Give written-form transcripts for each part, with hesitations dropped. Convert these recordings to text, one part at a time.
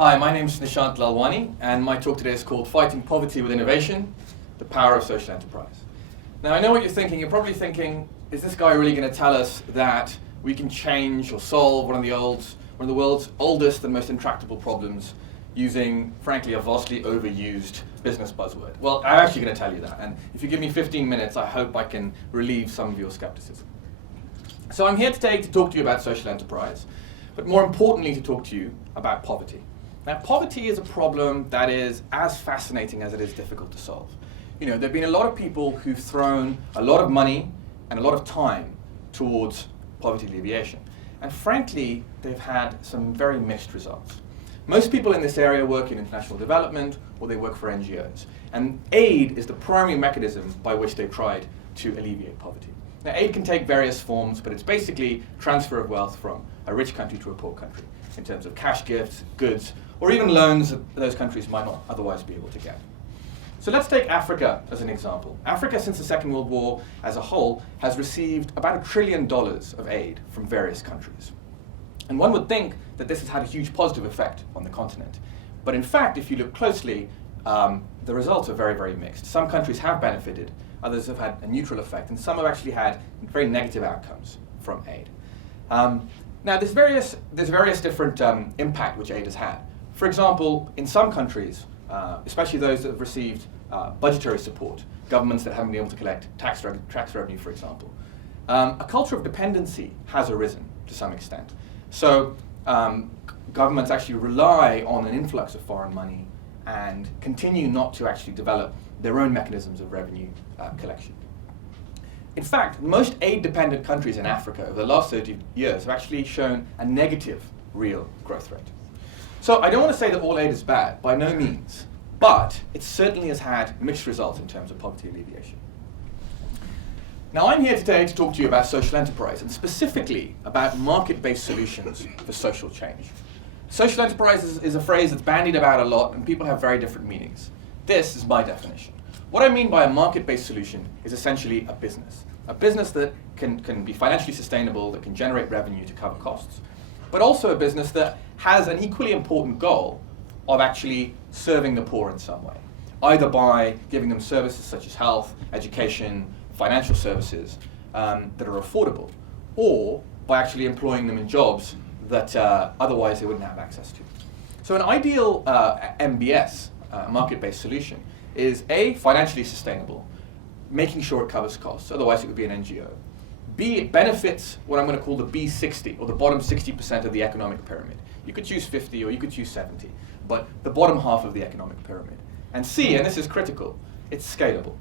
Hi, my name is Nishant Lalwani, and my talk today is called Fighting Poverty with Innovation, the Power of Social Enterprise. Now, I know what you're thinking. You're probably thinking, is this guy really going to tell us that we can change or solve one of the world's oldest and most intractable problems using, frankly, a vastly overused business buzzword? Well, I'm actually going to tell you that, and if you give me 15 minutes, I hope I can relieve some of your skepticism. So I'm here today to talk to you about social enterprise, but more importantly to talk to you about poverty. Now, poverty is a problem that is as fascinating as it is difficult to solve. There have been a lot of people who've thrown a lot of money and a lot of time towards poverty alleviation. And frankly, they've had some very mixed results. Most people in this area work in international development or they work for NGOs. And aid is the primary mechanism by which they've tried to alleviate poverty. Now, aid can take various forms, but it's basically transfer of wealth from a rich country to a poor country in terms of cash gifts, goods, or even loans that those countries might not otherwise be able to get. So let's take Africa as an example. Africa, since the Second World War as a whole, has received about $1 trillion of aid from various countries. And one would think that this has had a huge positive effect on the continent. But in fact, if you look closely, the results are very, very mixed. Some countries have benefited, others have had a neutral effect, and some have actually had very negative outcomes from aid. Now, there's various different impact which aid has had. For example, in some countries, especially those that have received budgetary support, governments that haven't been able to collect tax revenue, for example, a culture of dependency has arisen to some extent. So governments actually rely on an influx of foreign money and continue not to actually develop their own mechanisms of revenue collection. In fact, most aid-dependent countries in Africa over the last 30 years have actually shown a negative real growth rate. So I don't want to say that all aid is bad, by no means, but it certainly has had mixed results in terms of poverty alleviation. Now, I'm here today to talk to you about social enterprise, and specifically about market-based solutions for social change. Social enterprise is a phrase that's bandied about a lot, and people have very different meanings. This is my definition. What I mean by a market-based solution is essentially a business that can be financially sustainable, that can generate revenue to cover costs, but also a business that has an equally important goal of actually serving the poor in some way, either by giving them services such as health, education, financial services that are affordable, or by actually employing them in jobs that otherwise they wouldn't have access to. So an ideal MBS, market-based solution, is A, financially sustainable, making sure it covers costs, otherwise it would be an NGO. B, it benefits what I'm going to call the B60, or the bottom 60% of the economic pyramid. You could choose 50 or you could choose 70, but the bottom half of the economic pyramid. And C, and this is critical, it's scalable.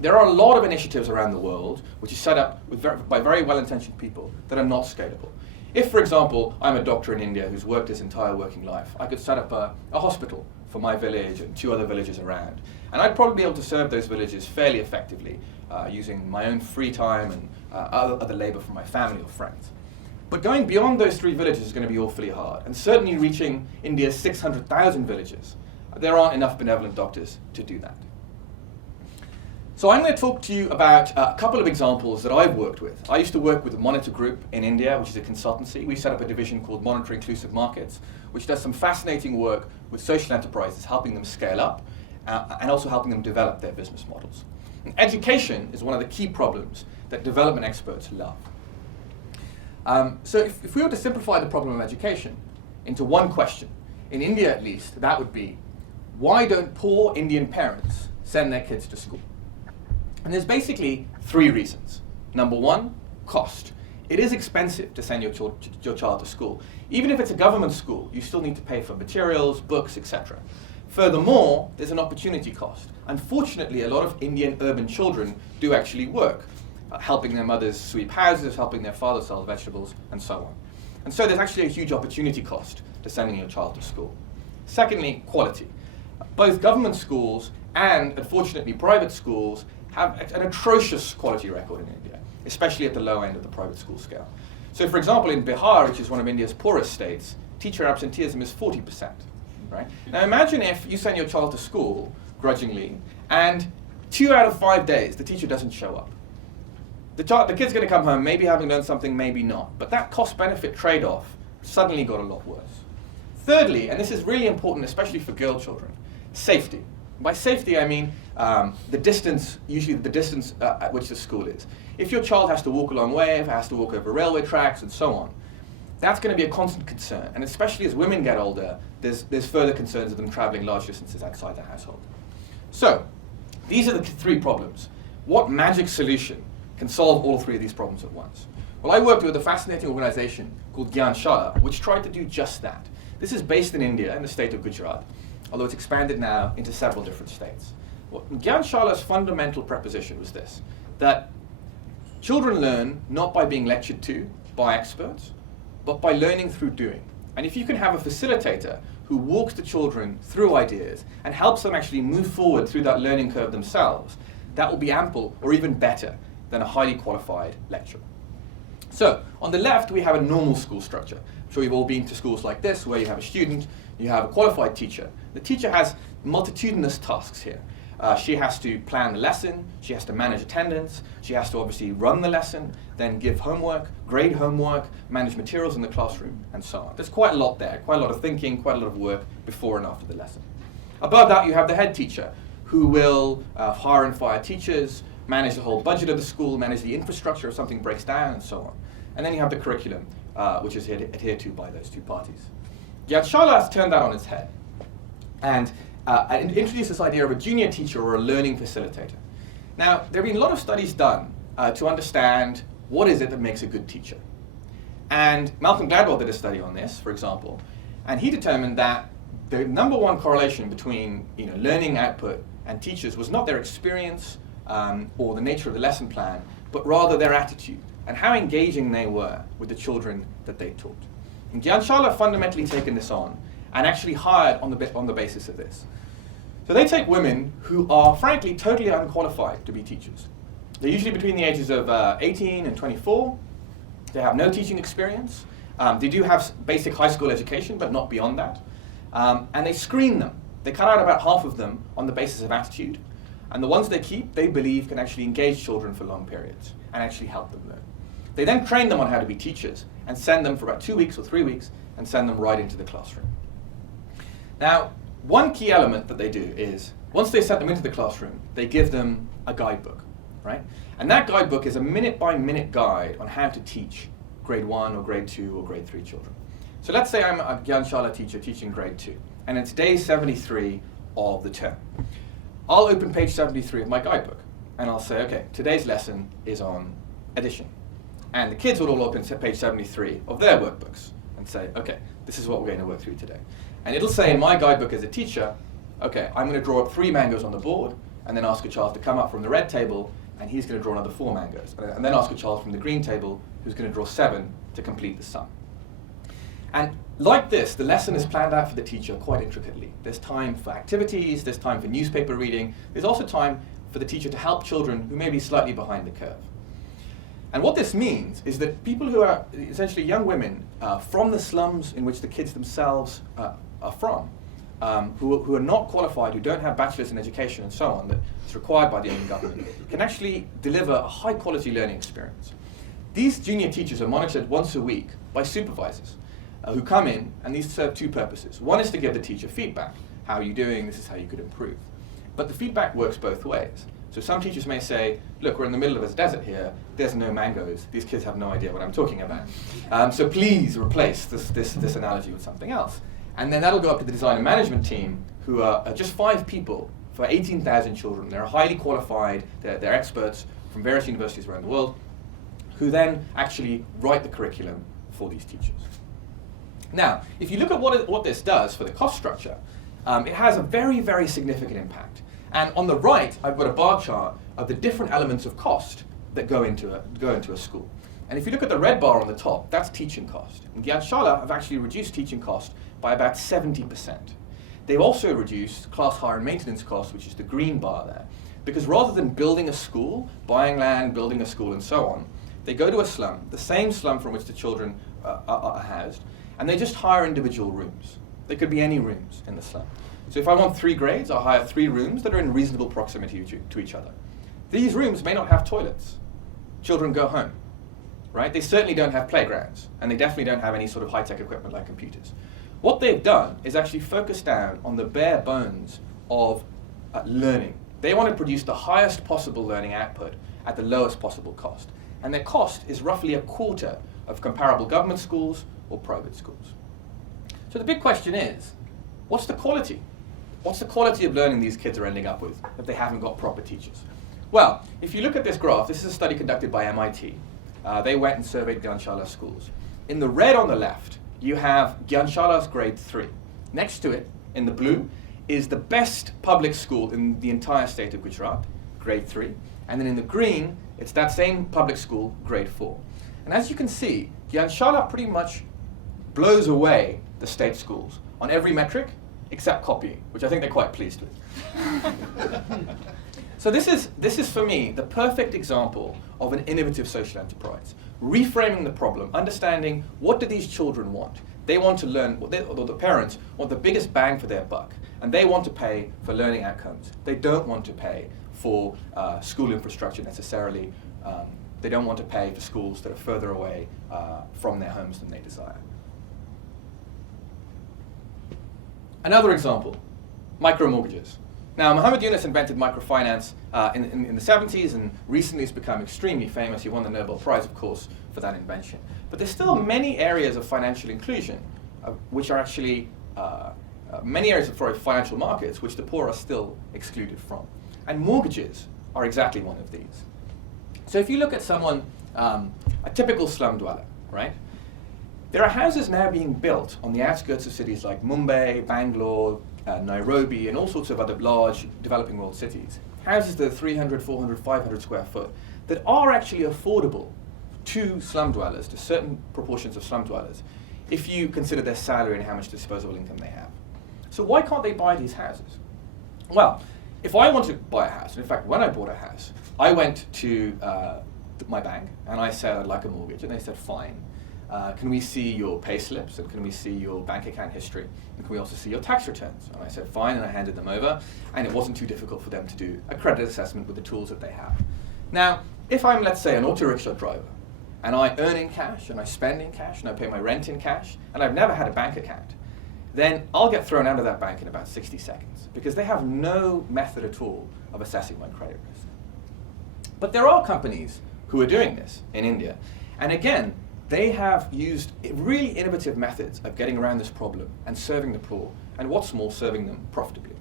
There are a lot of initiatives around the world which are set up by very well-intentioned people that are not scalable. If, for example, I'm a doctor in India who's worked his entire working life, I could set up a hospital for my village and 2 other villages around. And I'd probably be able to serve those villages fairly effectively using my own free time and other labor from my family or friends. But going beyond those 3 villages is going to be awfully hard, and certainly reaching India's 600,000 villages, there aren't enough benevolent doctors to do that. So I'm going to talk to you about a couple of examples that I've worked with. I used to work with the Monitor Group in India, which is a consultancy. We set up a division called Monitor Inclusive Markets, which does some fascinating work with social enterprises, helping them scale up and also helping them develop their business models. And education is one of the key problems that development experts love. So if we were to simplify the problem of education into one question, in India at least, that would be, why don't poor Indian parents send their kids to school? And there's basically 3 reasons. Number 1, cost. It is expensive to send your child to school. Even if it's a government school, you still need to pay for materials, books, etc. Furthermore, there's an opportunity cost. Unfortunately, a lot of Indian urban children do actually work, helping their mothers sweep houses, helping their father sell vegetables, and so on. And so there's actually a huge opportunity cost to sending your child to school. Secondly, quality. Both government schools and, unfortunately, private schools have an atrocious quality record in India, especially at the low end of the private school scale. So for example, in Bihar, which is one of India's poorest states, teacher absenteeism is 40%. Right? Now imagine if you send your child to school, grudgingly, and 2 out of 5 days the teacher doesn't show up. The kid's going to come home, maybe having learned something, maybe not. But that cost-benefit trade-off suddenly got a lot worse. Thirdly, and this is really important, especially for girl children, safety. By safety, I mean the distance, usually the distance at which the school is. If your child has to walk a long way, if it has to walk over railway tracks and so on, that's going to be a constant concern. And especially as women get older, there's further concerns of them traveling large distances outside the household. So, these are the three problems. What magic solution can solve all three of these problems at once? Well, I worked with a fascinating organization called Nishant Lalwani, which tried to do just that. This is based in India, in the state of Gujarat, although it's expanded now into several different states. Well, Nishant Lalwani's fundamental proposition was this, that children learn not by being lectured to by experts, but by learning through doing. And if you can have a facilitator who walks the children through ideas and helps them actually move forward through that learning curve themselves, that will be ample or even better than a highly qualified lecturer. So, on the left, we have a normal school structure. I'm sure you've all been to schools like this, where you have a student, you have a qualified teacher. The teacher has multitudinous tasks here. She has to plan the lesson, she has to manage attendance, she has to obviously run the lesson, then give homework, grade homework, manage materials in the classroom, and so on. There's quite a lot there, quite a lot of thinking, quite a lot of work before and after the lesson. Above that, you have the head teacher, who will hire and fire teachers, manage the whole budget of the school, manage the infrastructure if something breaks down, and so on. And then you have the curriculum, which is adhered to by those two parties. Nishant Lalwani has turned that on its head and introduced this idea of a junior teacher or a learning facilitator. Now, there have been a lot of studies done to understand what is it that makes a good teacher. And Malcolm Gladwell did a study on this, for example, and he determined that the number one correlation between learning output and teachers was not their experience or the nature of the lesson plan, but rather their attitude and how engaging they were with the children that they taught. And Nishant Lalwani fundamentally taken this on and actually hired on the basis of this. So they take women who are frankly totally unqualified to be teachers. They're usually between the ages of 18 and 24. They have no teaching experience. They do have basic high school education, but not beyond that. And they screen them. They cut out about half of them on the basis of attitude. And the ones they keep, they believe, can actually engage children for long periods and actually help them learn. They then train them on how to be teachers and send them for about 2 weeks or 3 weeks and send them right into the classroom. Now, one key element that they do is, once they send them into the classroom, they give them a guidebook, right? And that guidebook is a minute-by-minute guide on how to teach grade 1 or grade 2 or grade 3 children. So let's say I'm a Nishant Lalwani teacher teaching grade 2, and it's day 73 of the term. I'll open page 73 of my guidebook, and I'll say, okay, today's lesson is on addition. And the kids would all open page 73 of their workbooks and say, okay, this is what we're going to work through today. And it'll say in my guidebook as a teacher, okay, I'm going to draw up 3 mangoes on the board, and then ask a child to come up from the red table, and he's going to draw another 4 mangoes. And then ask a child from the green table, who's going to draw 7 to complete the sum. And like this, the lesson is planned out for the teacher quite intricately. There's time for activities, there's time for newspaper reading, there's also time for the teacher to help children who may be slightly behind the curve. And what this means is that people who are essentially young women from the slums in which the kids themselves are from, who are not qualified, who don't have bachelors in education and so on, that is required by the Indian government, can actually deliver a high quality learning experience. These junior teachers are monitored once a week by supervisors who come in, and these serve 2 purposes. One is to give the teacher feedback. How are you doing? This is how you could improve. But the feedback works both ways. So some teachers may say, look, we're in the middle of a desert here, there's no mangoes, these kids have no idea what I'm talking about. So please replace this analogy with something else. And then that'll go up to the design and management team, who are just 5 people for 18,000 children. They're highly qualified, they're experts from various universities around the world, who then actually write the curriculum for these teachers. Now, if you look at what this does for the cost structure, it has a very, very significant impact. And on the right, I've got a bar chart of the different elements of cost that go into a school. And if you look at the red bar on the top, that's teaching cost. And Nishant Lalwani have actually reduced teaching cost by about 70%. They've also reduced class hire and maintenance costs, which is the green bar there. Because rather than building a school, buying land, building a school, and so on, they go to a slum, the same slum from which the children are housed, and they just hire individual rooms. They could be any rooms in the slum. So if I want 3 grades, I'll hire 3 rooms that are in reasonable proximity to each other. These rooms may not have toilets. Children go home, right? They certainly don't have playgrounds, and they definitely don't have any sort of high-tech equipment like computers. What they've done is actually focus down on the bare bones of learning. They want to produce the highest possible learning output at the lowest possible cost. And their cost is roughly a quarter of comparable government schools or private schools. So the big question is, what's the quality? What's the quality of learning these kids are ending up with if they haven't got proper teachers? Well, if you look at this graph, this is a study conducted by MIT. They went and surveyed Gyanshala schools. In the red on the left, you have Gyanshala's grade 3. Next to it, in the blue, is the best public school in the entire state of Gujarat, grade 3. And then in the green, it's that same public school, grade 4. And as you can see, Gyanshala pretty much blows away the state schools on every metric except copying, which I think they're quite pleased with. So this is for me the perfect example of an innovative social enterprise. Reframing the problem, understanding what do these children want. They want to learn, or the parents want the biggest bang for their buck, and they want to pay for learning outcomes. They don't want to pay for school infrastructure necessarily. They don't want to pay for schools that are further away from their homes than they desire. Another example, micromortgages. Now, Muhammad Yunus invented microfinance in the 70s, and recently it's become extremely famous. He won the Nobel Prize, of course, for that invention. But there's still many areas of financial inclusion, which are actually, many areas of financial markets, which the poor are still excluded from. And mortgages are exactly one of these. So if you look at someone, a typical slum dweller, right? There are houses now being built on the outskirts of cities like Mumbai, Bangalore, Nairobi, and all sorts of other large developing world cities. Houses that are 300, 400, 500 square foot that are actually affordable to slum dwellers, to certain proportions of slum dwellers, if you consider their salary and how much disposable income they have. So why can't they buy these houses? Well, if I want to buy a house, and in fact when I bought a house, I went to my bank and I said I'd like a mortgage, and they said fine. Can we see your pay slips, and can we see your bank account history, and can we also see your tax returns? And I said fine, and I handed them over, and it wasn't too difficult for them to do a credit assessment with the tools that they have. Now, if I'm, let's say, an auto rickshaw driver, and I earn in cash, and I spend in cash, and I pay my rent in cash, and I've never had a bank account, then I'll get thrown out of that bank in about 60 seconds, because they have no method at all of assessing my credit risk. But there are companies who are doing this in India, and again, they have used really innovative methods of getting around this problem and serving the poor, and what's more, serving them profitably.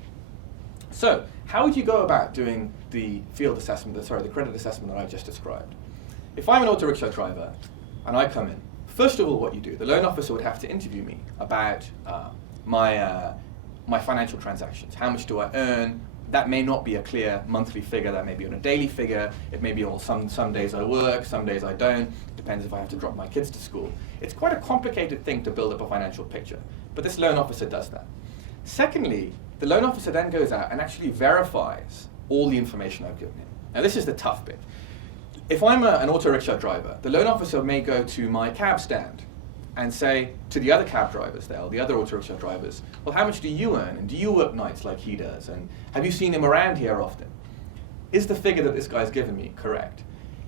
So, how would you go about doing the field assessment, the credit assessment that I've just described? If I'm an auto rickshaw driver and I come in, first of all, what you do, the loan officer would have to interview me about my financial transactions. How much do I earn? That may not be a clear monthly figure, that may be on a daily figure, it may be on some days I work, some days I don't, depends if I have to drop my kids to school. It's quite a complicated thing to build up a financial picture, but this loan officer does that. Secondly, the loan officer then goes out and actually verifies all the information I've given him. Now this is the tough bit. If I'm an auto rickshaw driver, the loan officer may go to my cab stand and say to the other cab drivers there, or the other auto rickshaw drivers, well, how much do you earn? And do you work nights like he does? And have you seen him around here often? Is the figure that this guy's given me correct?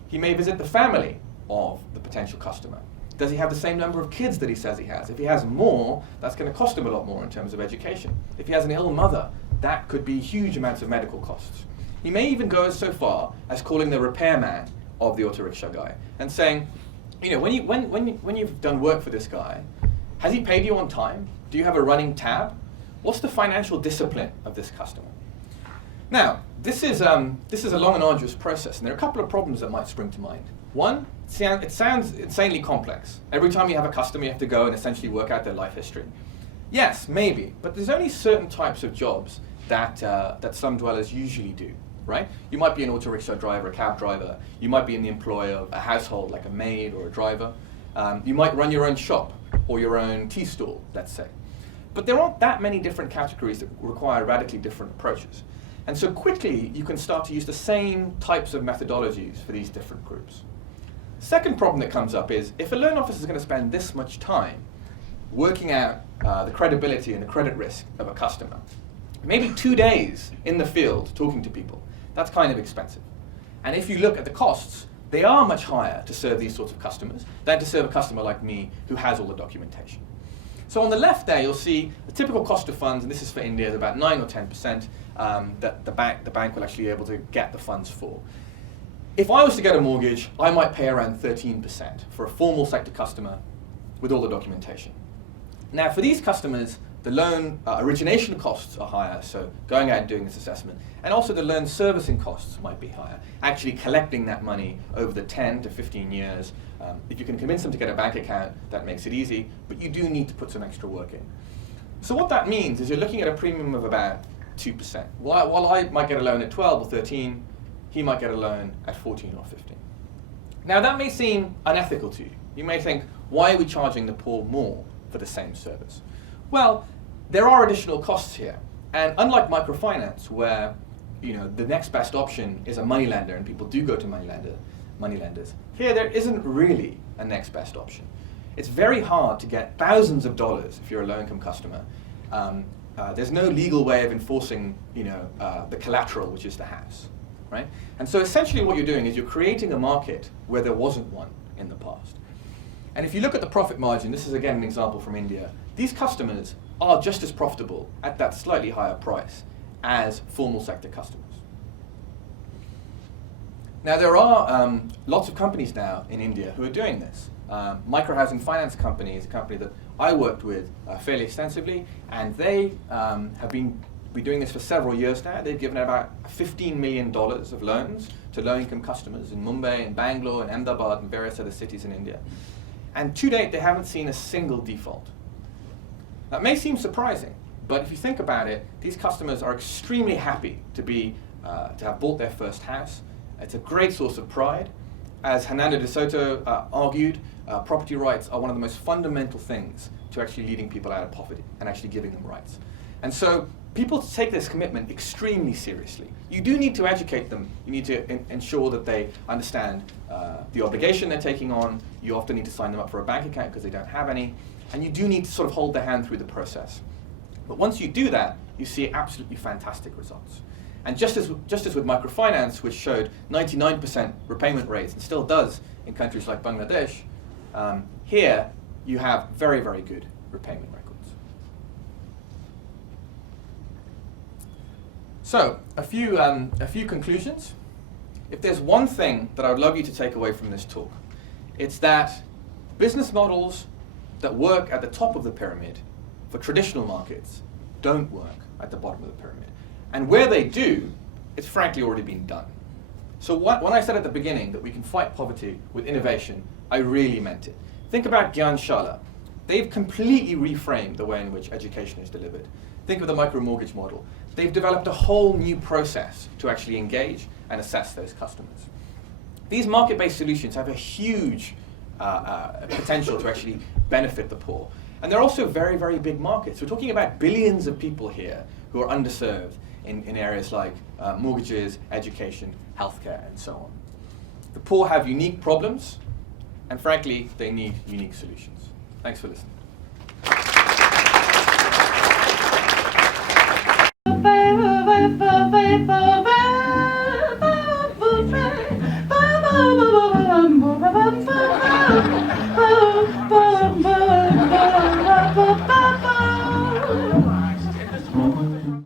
He may visit the family of the potential customer. Does he have the same number of kids that he says he has? If he has more, that's going to cost him a lot more in terms of education. If he has an ill mother, that could be huge amounts of medical costs. He may even go so far as calling the repairman of the auto rickshaw guy and saying, you know, when you've done work for this guy, has he paid you on time? Do you have a running tab? What's the financial discipline of this customer? Now, this is a long and arduous process, and there are a couple of problems that might spring to mind. One, it sounds insanely complex. Every time you have a customer, you have to go and essentially work out their life history. Yes, maybe, but there's only certain types of jobs that slum dwellers usually do. Right? You might be an auto rickshaw driver, a cab driver. You might be in the employ of a household, like a maid or a driver. You might run your own shop or your own tea stall, let's say. But there aren't that many different categories that require radically different approaches. And so quickly, you can start to use the same types of methodologies for these different groups. Second problem that comes up is, if a loan officer is going to spend this much time working out the credibility and the credit risk of a customer, maybe 2 days in the field talking to people, that's kind of expensive. And if you look at the costs, they are much higher to serve these sorts of customers than to serve a customer like me who has all the documentation. So on the left there, you'll see the typical cost of funds, and this is for India, is about 9 or 10% that the bank will actually be able to get the funds for. If I was to get a mortgage, I might pay around 13% for a formal sector customer with all the documentation. Now, for these customers, the loan origination costs are higher, so going out and doing this assessment, and also the loan servicing costs might be higher, actually collecting that money over the 10 to 15 years. If you can convince them to get a bank account, that makes it easy, but you do need to put some extra work in. So what that means is you're looking at a premium of about 2%. While I might get a loan at 12 or 13, he might get a loan at 14 or 15. Now that may seem unethical to you. You may think, why are we charging the poor more for the same service? Well, there are additional costs here. And unlike microfinance, where the next best option is a moneylender and people do go to moneylenders, here there isn't really a next best option. It's very hard to get thousands of dollars if you're a low-income customer. There's no legal way of enforcing the collateral, which is the house. Right? And so essentially what you're doing is you're creating a market where there wasn't one in the past. And if you look at the profit margin, this is again an example from India, these customers are just as profitable at that slightly higher price as formal sector customers. Now there are lots of companies now in India who are doing this. Micro-housing finance company is a company that I worked with fairly extensively, and they have been doing this for several years now. They've given about $15 million of loans to low-income customers in Mumbai and Bangalore and Ahmedabad and various other cities in India. And to date, they haven't seen a single default. That may seem surprising, but if you think about it, these customers are extremely happy to have bought their first house. It's a great source of pride. As Hernando de Soto argued, property rights are one of the most fundamental things to actually leading people out of poverty and actually giving them rights. And so people take this commitment extremely seriously. You do need to educate them. You need to ensure that they understand the obligation they're taking on. You often need to sign them up for a bank account because they don't have any. And you do need to sort of hold their hand through the process. But once you do that, you see absolutely fantastic results. And just as with microfinance, which showed 99% repayment rates and still does in countries like Bangladesh, here you have very, very good repayment records. So a few conclusions. If there's one thing that I would love you to take away from this talk, it's that business models that work at the top of the pyramid for traditional markets don't work at the bottom of the pyramid. And where they do, it's frankly already been done. So when I said at the beginning that we can fight poverty with innovation, I really meant it. Think about Gyan Shala. They've completely reframed the way in which education is delivered. Think of the micro-mortgage model. They've developed a whole new process to actually engage and assess those customers. These market-based solutions have a huge potential to actually benefit the poor. And they're also very, very big markets. We're talking about billions of people here who are underserved in areas like mortgages, education, healthcare, and so on. The poor have unique problems, and frankly, they need unique solutions. Thanks for listening.